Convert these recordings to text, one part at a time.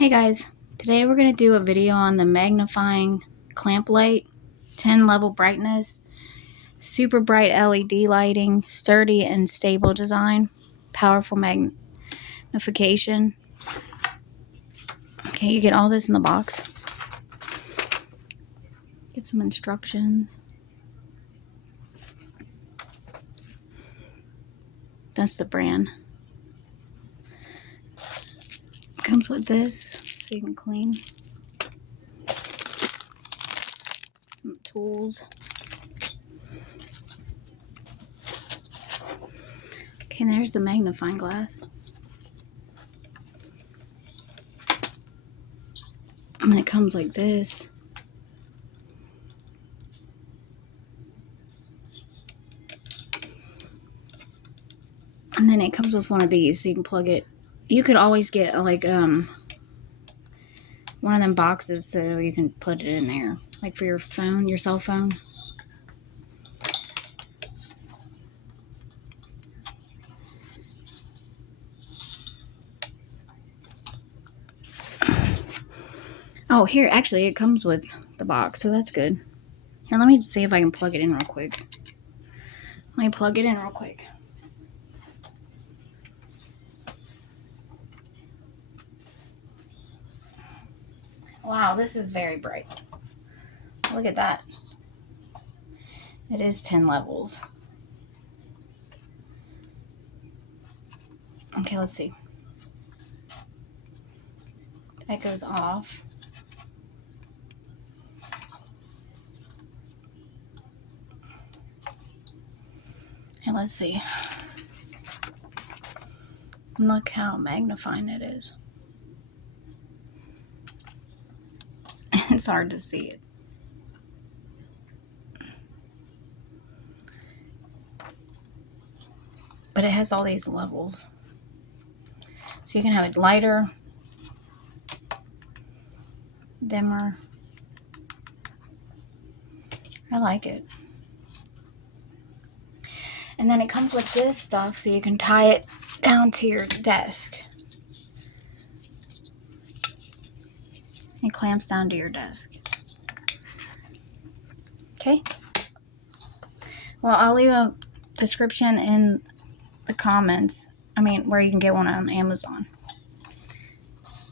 Hey guys, today we're going to do a video on the magnifying clamp light, 10 level brightness, super bright LED lighting, sturdy and stable design, powerful magnification. Okay, you get all this in the box. Get some instructions. That's the brand. Comes with this so you can clean. Some tools. Okay, there's the magnifying glass. And it comes like this. And then it comes with one of these so you can plug it. You could always get like one of them boxes so you can put it in there, like for your phone, your cell phone. Oh, here, actually, it comes with the box, so that's good. Here, let me see if I can plug it in real quick. Let me plug it in real quick. Wow, this is very bright. Look at that. It is 10 levels. Okay, let's see. That goes off. And let's see. Look how magnifying it is. It's hard to see it. But it has all these levels. So you can have it lighter, dimmer. I like it. And then it comes with this stuff so you can tie it down to your desk. It clamps down to your desk. Okay? Well, I'll leave a description in the comments. Where you can get one on Amazon.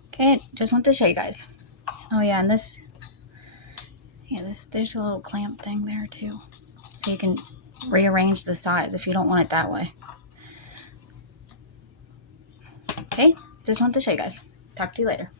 Okay, just want to show you guys. Oh yeah, and this, there's a little clamp thing there too. So you can rearrange the sides if you don't want it that way. Okay, just want to show you guys. Talk to you later.